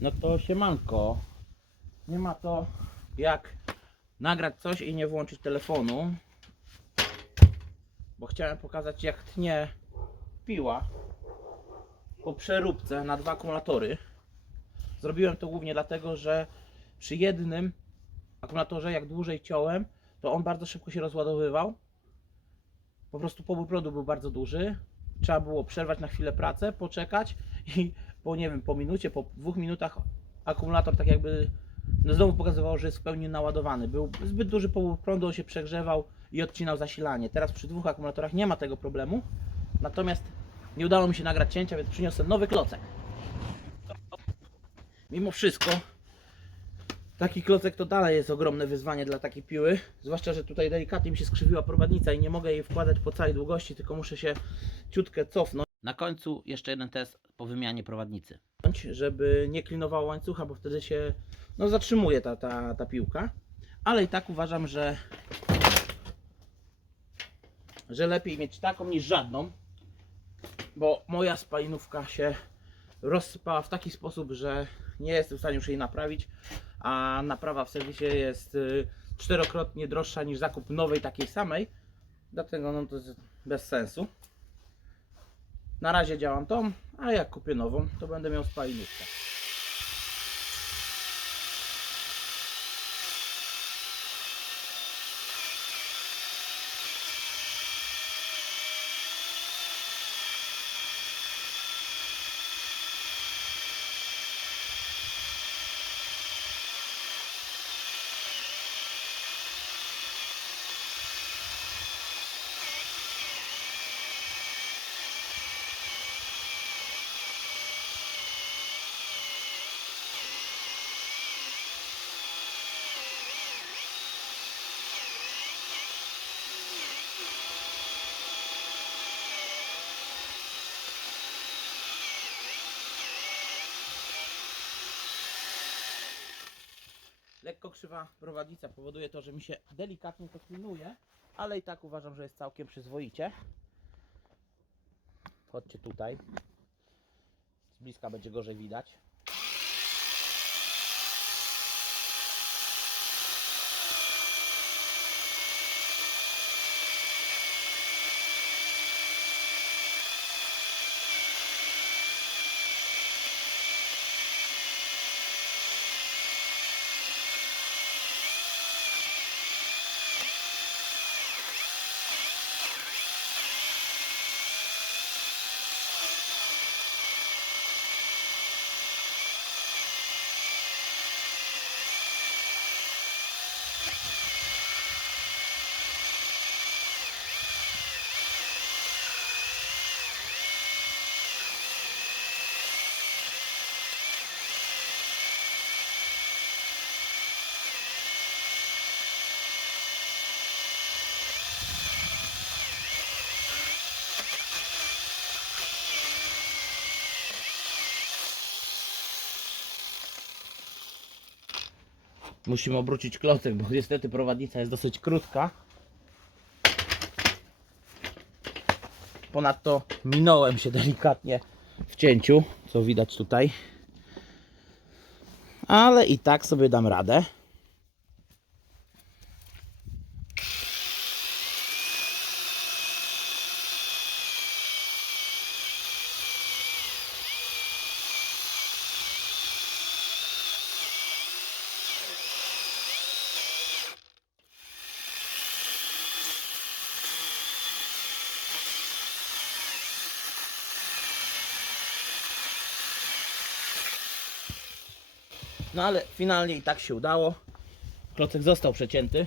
No to siemanko. Nie ma to jak nagrać coś i nie włączyć telefonu. Bo chciałem pokazać jak tnie piła po przeróbce na dwa akumulatory. Zrobiłem to głównie dlatego, że przy jednym akumulatorze jak dłużej ciąłem, to on bardzo szybko się rozładowywał. Po prostu pobór prądu był bardzo duży. Trzeba było przerwać na chwilę pracę, poczekać i po nie wiem, po minucie, po dwóch minutach akumulator tak jakby no znowu pokazywał, że jest w pełni naładowany. Był zbyt duży pobór prądu, on się przegrzewał i odcinał zasilanie. Teraz przy dwóch akumulatorach nie ma tego problemu. Natomiast nie udało mi się nagrać cięcia, więc przyniosłem nowy klocek. Mimo wszystko taki klocek to dalej jest ogromne wyzwanie dla takiej piły. Zwłaszcza, że tutaj delikatnie mi się skrzywiła prowadnica i nie mogę jej wkładać po całej długości, tylko muszę się ciutkę cofnąć. Na końcu jeszcze jeden test po wymianie prowadnicy. Żeby nie klinowało łańcucha, bo wtedy się no, zatrzymuje ta, ta, ta piłka. Ale i tak uważam, że że lepiej mieć taką niż żadną, bo moja spalinówka się rozsypała w taki sposób, że nie jestem w stanie już jej naprawić, a naprawa w serwisie jest y, czterokrotnie droższa niż zakup nowej takiej samej, dlatego no to jest bez sensu. Na razie działam tą, a jak kupię nową, to będę miał spalinówkę. Lekko krzywa prowadnica powoduje to, że mi się delikatnie to ale i tak uważam, że jest całkiem przyzwoicie. Chodźcie tutaj. Z bliska będzie gorzej widać. Musimy obrócić klocek, bo niestety prowadnica jest dosyć krótka. Ponadto minąłem się delikatnie w cięciu, co widać tutaj. Ale i tak sobie dam radę. No ale finalnie i tak się udało. Klocek został przecięty.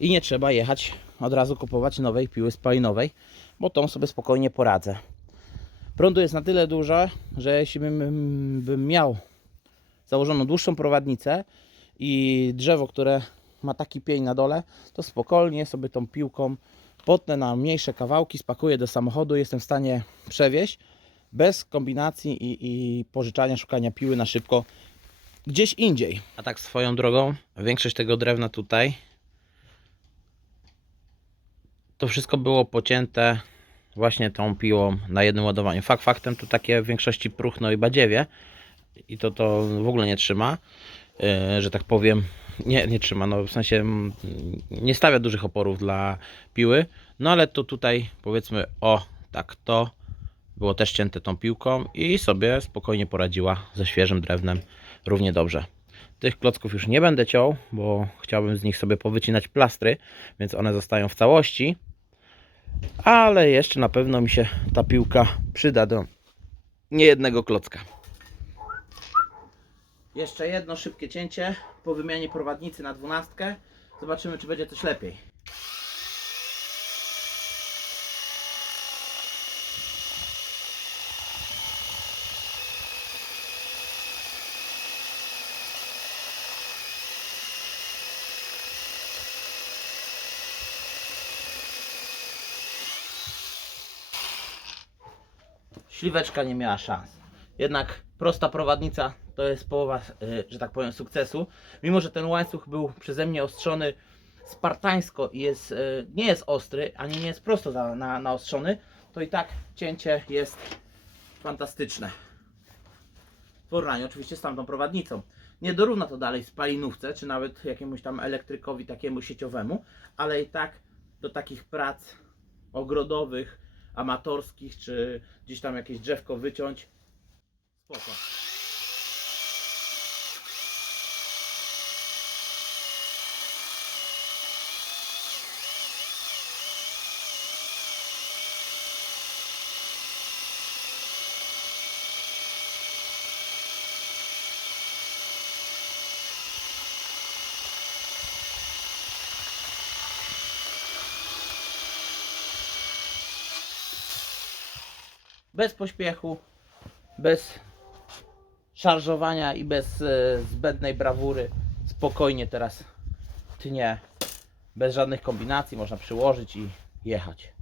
I nie trzeba jechać od razu kupować nowej piły spalinowej, bo tą sobie spokojnie poradzę. Prądu jest na tyle dużo, że jeśli bym, bym miał założoną dłuższą prowadnicę i drzewo, które ma taki pień na dole, to spokojnie sobie tą piłką potnę na mniejsze kawałki, spakuję do samochodu, jestem w stanie przewieźć bez kombinacji i, i pożyczania, szukania piły na szybko gdzieś indziej. A tak swoją drogą, większość tego drewna tutaj to wszystko było pocięte właśnie tą piłą na jednym ładowaniu. Fakt faktem tu takie w większości próchno i badziewie, i to to w ogóle nie trzyma, e, że tak powiem. Nie, nie trzyma, no w sensie nie stawia dużych oporów dla piły, no ale to tutaj powiedzmy, o tak to było też cięte tą piłką i sobie spokojnie poradziła ze świeżym drewnem równie dobrze. Tych klocków już nie będę ciął, bo chciałbym z nich sobie powycinać plastry, więc one zostają w całości. Ale jeszcze na pewno mi się ta piłka przyda do niejednego klocka. Jeszcze jedno szybkie cięcie po wymianie prowadnicy na dwunastkę. Zobaczymy, czy będzie coś lepiej. Śliweczka nie miała szans. Jednak prosta prowadnica to jest połowa, y, że tak powiem, sukcesu. Mimo, że ten łańcuch był przeze mnie ostrzony spartańsko i jest, y, nie jest ostry, ani nie jest prosto za, na, naostrzony, to i tak cięcie jest fantastyczne. W porównaniu oczywiście z tamtą prowadnicą. Nie dorówna to dalej spalinówce, czy nawet jakiemuś tam elektrykowi takiemu sieciowemu, ale i tak do takich prac ogrodowych, amatorskich, czy gdzieś tam jakieś drzewko wyciąć. Spoko. Bez pośpiechu, bez szarżowania i bez e, zbędnej brawury. Spokojnie teraz tnie. Bez żadnych kombinacji można przyłożyć i jechać.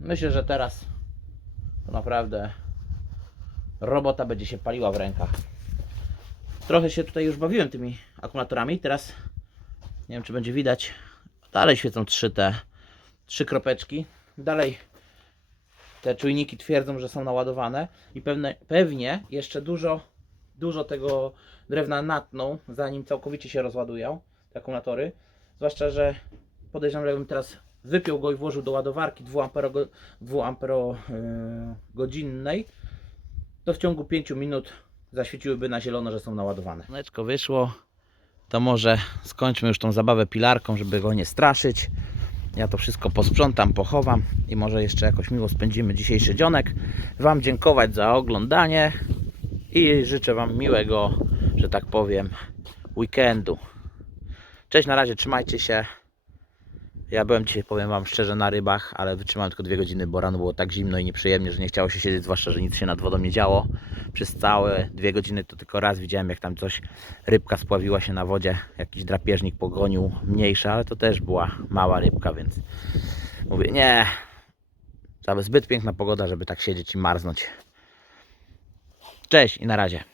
Myślę, że teraz to naprawdę robota będzie się paliła w rękach. Trochę się tutaj już bawiłem tymi akumulatorami. Teraz nie wiem, czy będzie widać. Dalej świecą trzy te trzy kropeczki. Dalej te czujniki twierdzą, że są naładowane i pewne, pewnie jeszcze dużo, dużo tego drewna natną, zanim całkowicie się rozładują te akumulatory. Zwłaszcza, że podejrzewam, że jakbym teraz wypiął go i włożył do ładowarki 2 ampero, 2 ampero godzinnej, to w ciągu 5 minut zaświeciłyby na zielono, że są naładowane. Słoneczko wyszło, to może skończmy już tą zabawę pilarką, żeby go nie straszyć. Ja to wszystko posprzątam, pochowam i może jeszcze jakoś miło spędzimy dzisiejszy dzionek. Wam dziękować za oglądanie i życzę Wam miłego, że tak powiem, weekendu. Cześć, na razie, trzymajcie się. Ja byłem dzisiaj, powiem Wam szczerze, na rybach, ale wytrzymałem tylko dwie godziny, bo rano było tak zimno i nieprzyjemnie, że nie chciało się siedzieć, zwłaszcza, że nic się nad wodą nie działo. Przez całe dwie godziny to tylko raz widziałem, jak tam coś, rybka spławiła się na wodzie, jakiś drapieżnik pogonił mniejsza, ale to też była mała rybka, więc mówię, nie, to zbyt piękna pogoda, żeby tak siedzieć i marznąć. Cześć i na razie.